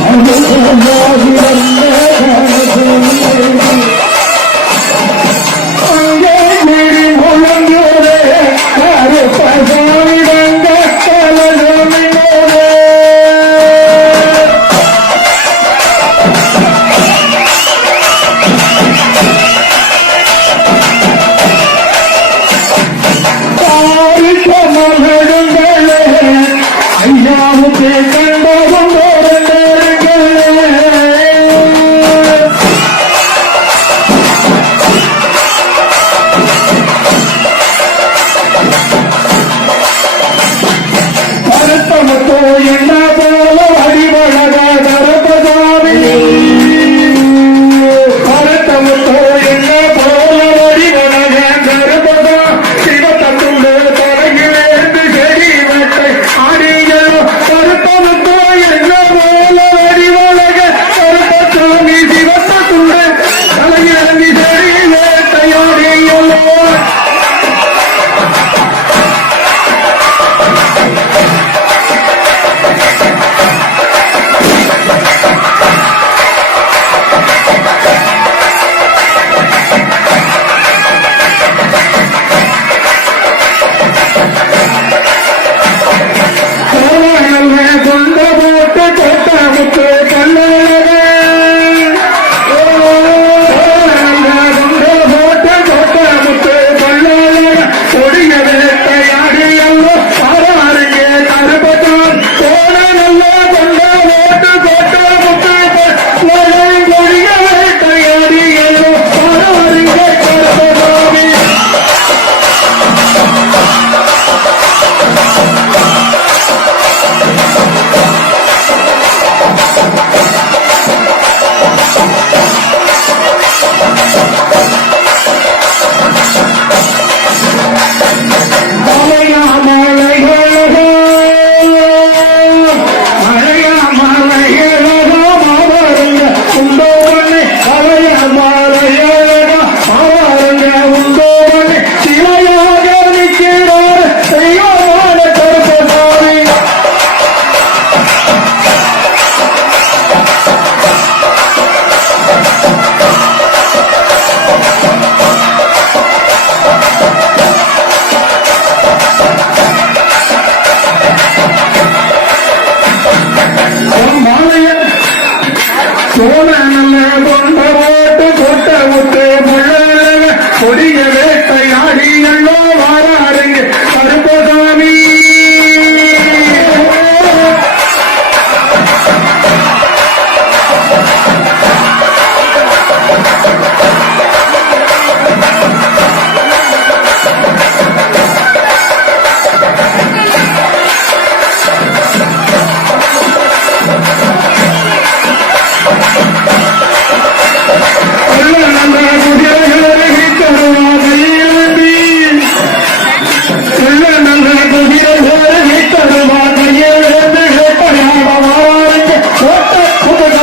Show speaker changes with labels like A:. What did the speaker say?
A: I'm பொடிய கோட்டை கூட்டணி